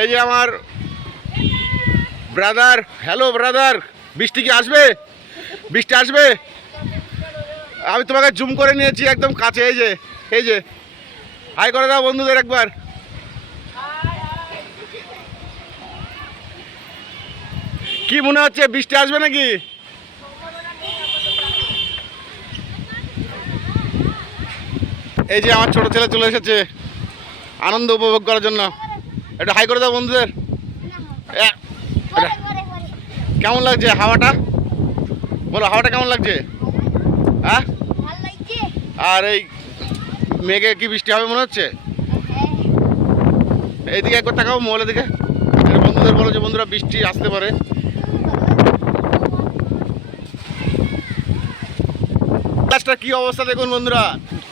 এই যে আমার ব্রাদার, হ্যালো ব্রাদার, বৃষ্টি কি আসবে? বৃষ্টি আসবে? আমি তোমাকে জুম করে নিয়েছি একদম কাছে। এই যে হাই করে দাও বন্ধুদের একবার। কি মনে হচ্ছে, বৃষ্টি আসবে নাকি? এই যে আমার ছোট ছেলে চলে এসেছে আনন্দ উপভোগ করার জন্য। এটা হাই করে দাও বন্ধুদের। কেমন লাগছে হাওয়াটা? বলো, হাওয়াটা কেমন লাগছে? হ্যাঁ, আর এই মেঘে কি বৃষ্টি হবে মনে হচ্ছে? এইদিকে একবার তাকাও, মোবাইলের দিকে। বন্ধুদের বলো যে বন্ধুরা বৃষ্টি আসতে পারে। গাছটার কি অবস্থা দেখুন বন্ধুরা,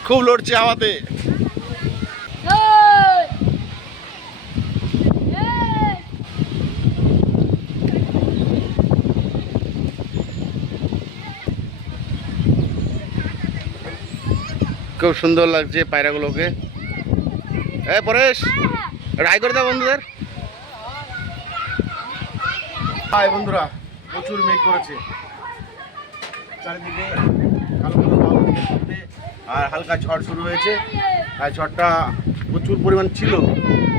খুব লড়ছে হাওয়াতে। খুব সুন্দর লাগছে পায়রাগুলোকে। পরেশ, রাই করে দাও বন্ধুদের। হাই বন্ধুরা, প্রচুর মেঘ করেছে চারিদিকে, কালো কালো ভাব থেকে করতে, আর হালকা ঝড় শুরু হয়েছে। আর ঝড়টা প্রচুর পরিমাণ ছিল,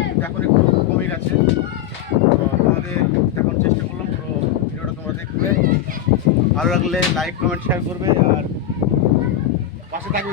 কিন্তু এখন একটু কমে গেছে। তো তোমাদের দেখানোর চেষ্টা করলাম। তো ভিডিওটা তোমরা দেখবে, ভালো লাগলে লাইক কমেন্ট শেয়ার করবে আর পাশে থাকবে।